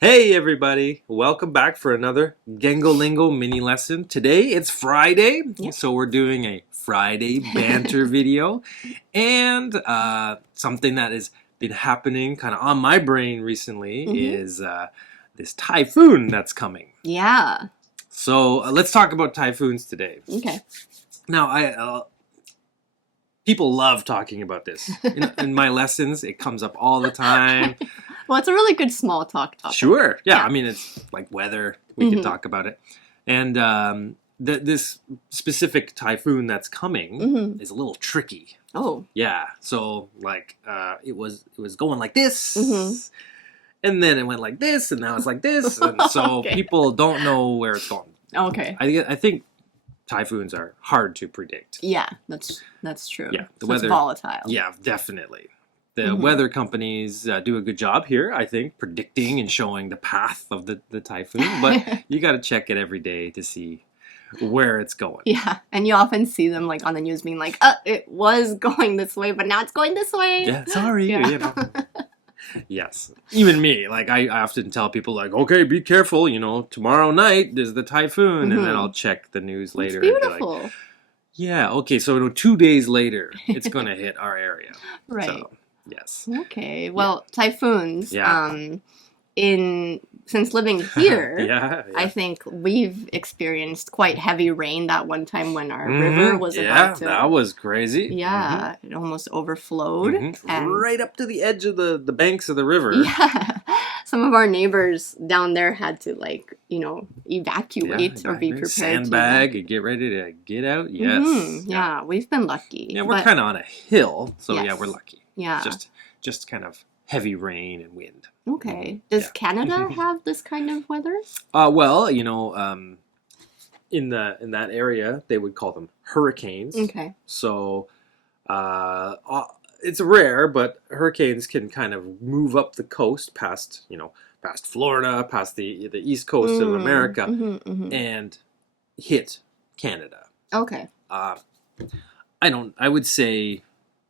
Hey everybody, welcome back for another Gengolingo mini lesson. Today it's Friday, so we're doing a Friday banter video. And something that has been happening kind of on my brain recently is this typhoon that's coming. Yeah. So let's talk about typhoons today. Okay. Now, people love talking about this. In my lessons, it comes up all the time. Well, it's a really good small talk topic. Sure. Yeah. I mean, it's like weather. We can talk about it. And this specific typhoon that's coming is a little tricky. Oh. Yeah. So, like, it was going like this. And then it went like this. And now it's like this. And so people don't know where it's going. Okay. I think typhoons are hard to predict. Yeah, that's true. Yeah. The weather. It's volatile. Yeah, definitely. The weather companies do a good job here, I think, predicting and showing the path of the typhoon. But you got to check it every day to see where it's going. Yeah, and you often see them like on the news being like, it was going this way, but now it's going this way. Yeah, sorry. Yeah. You know. Yes. Even me, like I often tell people like, okay, be careful, tomorrow night there's the typhoon. And then I'll check the news later. It's beautiful. And be like, yeah, okay, so 2 days later, it's going to hit our area. Right. So, yes. Okay. Well, typhoons. Yeah. Since living here, yeah. I think we've experienced quite heavy rain that one time when our river was about to. Yeah, that was crazy. Yeah, it almost overflowed. And right up to the edge of the banks of the river. Yeah. Some of our neighbors down there had to evacuate or be prepared Sandbag and get ready to get out. Yes. Yeah, we've been lucky. Yeah, we're kind of on a hill, so yes. yeah, we're lucky. Yeah. Just kind of heavy rain and wind. Okay. Does Canada have this kind of weather? Well, in that area, they would call them hurricanes. Okay. So, it's rare, but hurricanes can kind of move up the coast past Florida, past the east coast of America, and hit Canada. Okay. I would say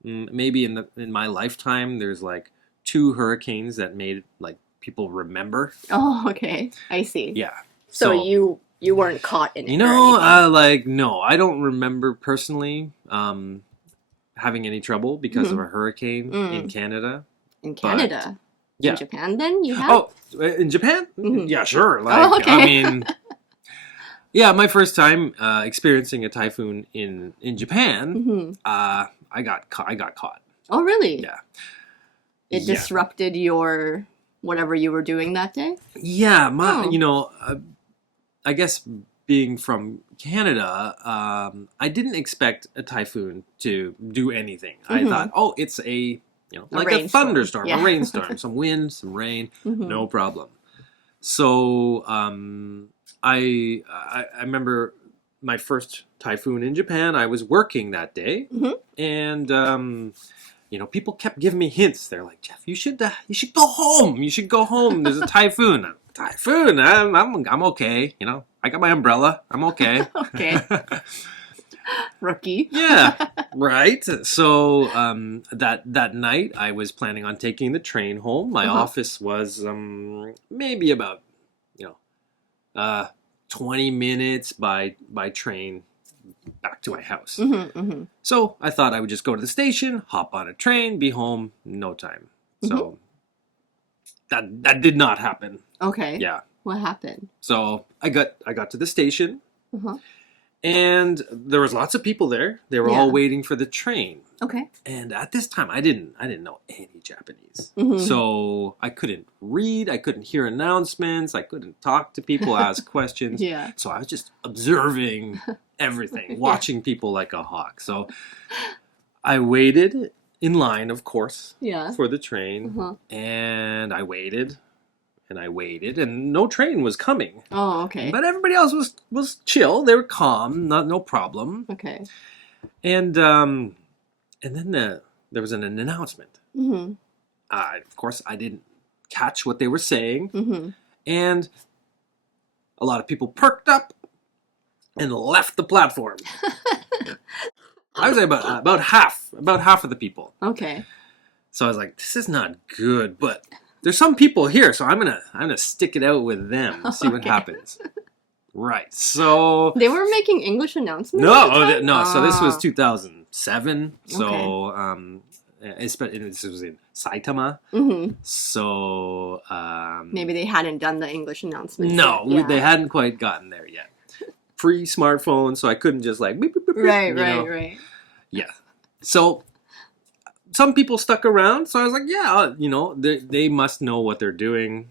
maybe in my lifetime, there's like 2 hurricanes that made like people remember. Oh, okay. I see. Yeah. So you weren't caught in it. No, I don't remember personally having any trouble because of a hurricane in Canada. In Canada? Yeah. In Japan then you have? Oh, in Japan? Yeah, sure. Okay. I mean, yeah, my first time experiencing a typhoon in Japan, I got caught. Oh, really? Yeah. It disrupted your whatever you were doing that day? Yeah, I guess being from Canada, I didn't expect a typhoon to do anything. I thought, it's a a thunderstorm, a rainstorm, some wind, some rain, no problem. So I remember my first typhoon in Japan. I was working that day, and people kept giving me hints. They're like, Jeff, you should go home. You should go home. There's a typhoon. Typhoon? I'm okay. I got my umbrella. I'm okay. Okay. Rookie. Yeah, right. So that night, I was planning on taking the train home. My office was maybe about 20 minutes by train back to my house. So I thought I would just go to the station, hop on a train, be home, no time. So that did not happen. Okay. Yeah. What happened? So I got to the station, and there was lots of people there. They were all waiting for the train. Okay. And at this time, I didn't know any Japanese, so I couldn't read. I couldn't hear announcements. I couldn't talk to people, ask questions. Yeah. So I was just observing everything, watching people like a hawk. So I waited in line, of course, for the train, and I waited. And I waited, and no train was coming. Oh, okay. But everybody else was chill. They were calm, no problem. Okay. And then there was an announcement. Of course, I didn't catch what they were saying. And a lot of people perked up and left the platform. I would say about half of the people. Okay. So I was like, this is not good, but there's some people here, so I'm gonna stick it out with them and see what Okay. happens. Right. So They were making English announcements. no, at the time? no. So this was Ah. 2007. So this was in Saitama. Mhm. So Maybe they hadn't done the English announcements. no, yet. they hadn't quite gotten there yet. Pre-smartphone, so I couldn't just like beep, beep, beep, beep, Right, you know. right. Yeah. So some people stuck around, so I was like, yeah, they must know what they're doing.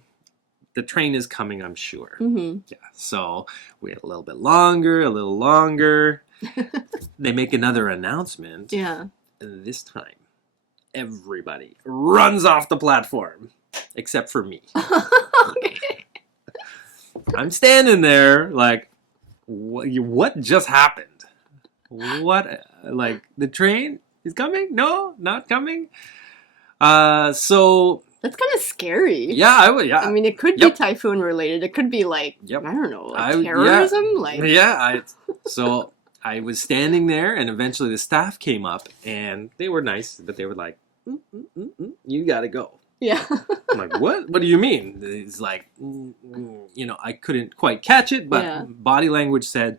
The train is coming, I'm sure. Mm-hmm. Yeah. So we had a little longer. They make another announcement. Yeah. And this time, everybody runs off the platform, except for me. Okay. I'm standing there like, what just happened? What, like, the train is coming? No, not coming. So That's kind of scary. yeah, I mean, it could be typhoon related. It could be like, Yep. I don't know, like terrorism. Like, So I was standing there, and eventually the staff came up, and they were nice, but they were like, "You gotta go." yeah. I'm like, "What? What do you mean?" It's like, I couldn't quite catch it, but Yeah. body language said,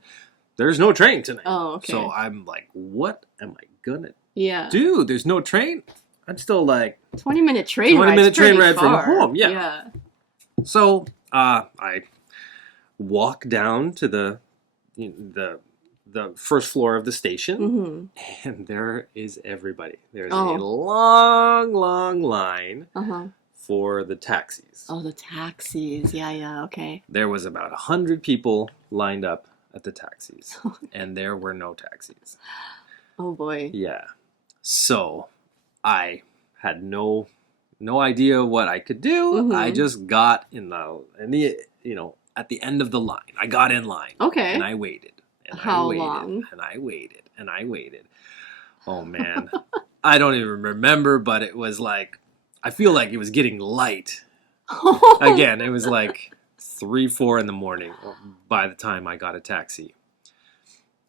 "There's no train tonight." Oh, okay. So I'm like, "What am I gonna Yeah. do? There's no train." I'm still like, 20-minute train ride. 20-minute train ride from far. home, yeah. Yeah. so I walk down to the first floor of the station. Mm-hmm. And there is everybody. There's Oh. a long line Uh-huh. for the taxis. Oh, the taxis. Yeah, okay. There was about 100 people lined up at the taxis. And there were no taxis. Oh, boy. Yeah. So I had no idea what I could do. Mhm. I just got in the at the end of the line. I got in line. Okay. And I waited. And How I waited, long? And I waited. And I waited. Oh, man. I don't even remember, but it was like, I feel like it was getting light. Again, it was like 3, 4 in the morning by the time I got a taxi.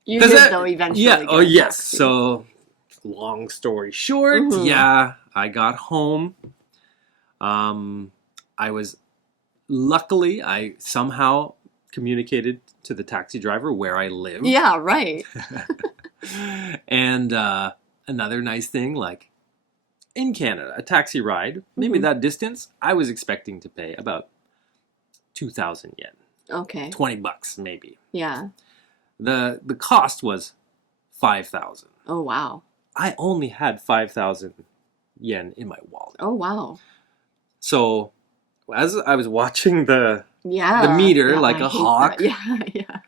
You did, though, eventually. Yeah. get Oh, a yes. taxi. So, long story short, Mhm. yeah, I got home. Luckily, I somehow communicated to the taxi driver where I live. Yeah, right. And another nice thing, like in Canada, a taxi ride, maybe Mhm. that distance, I was expecting to pay about 2,000 yen, Okay. $20 maybe. Yeah. The cost was 5,000. Oh, wow. I only had 5,000 yen in my wallet. Oh, wow. So as I was watching the Yeah. meter Yeah, like I a hate hawk, that. Yeah.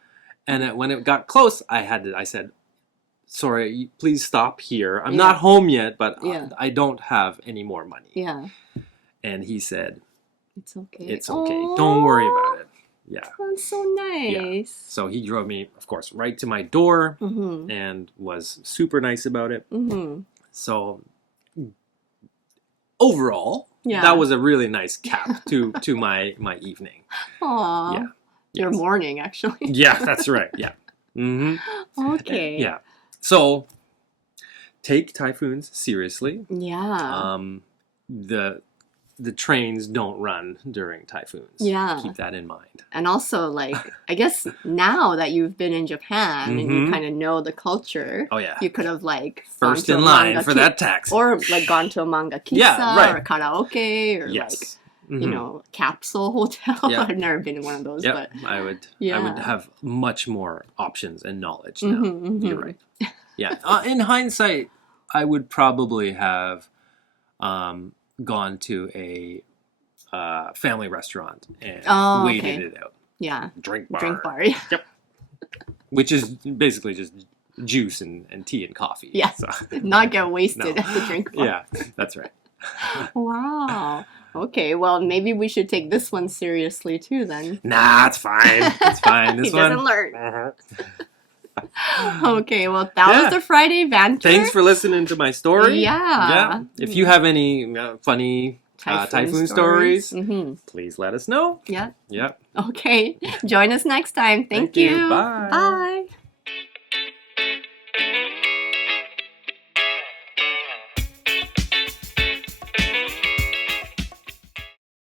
and when it got close, I said, "Sorry, please stop here. I'm Yeah. not home yet, but Yeah. I don't have any more money." Yeah. And he said, It's okay. "It's okay. Don't worry about it." Yeah. That's so nice. So he drove me, of course, right to my door Mm-hmm. and was super nice about it. Mm-hmm. So overall, Yeah. that was a really nice cap to my evening. Aw. Yeah. Your Yes. morning, actually. Yeah, that's right. Yeah. Mm-hmm. Okay. Yeah. So take typhoons seriously. Yeah. The trains don't run during typhoons. Yeah. Keep that in mind. And also, like, I guess now that you've been in Japan and you Mhm. kind of know the culture, Oh yeah. you could have, like, First gone to in a line manga for that taxi. or, like, gone to a manga kissa Yeah, right. or karaoke or, like, Yes. you know, capsule hotel. Yeah. I've never been in one of those, Yeah. but I would Yeah. have much more options and knowledge now. Mhm, You're mhm. right. Yeah. In hindsight, I would probably have gone to a family restaurant and Oh, waited okay. it out. Yeah. Drink bar. Drink bar. Yeah. Which is basically just juice and tea and coffee. Yeah. So, Not get wasted No. at the drink bar. yeah, that's right. Wow. Okay, well, maybe we should take this one seriously too then. Nah, it's fine. It's fine. This He doesn't one. learn. Uh-huh. Okay, well, that Yeah. was the Friday banter. Thanks for listening to my story. Yeah. If you have any funny typhoon stories, Mm-hmm. please let us know. Yeah. Yeah. Okay. Join us next time. Thank you. you. Bye. Bye.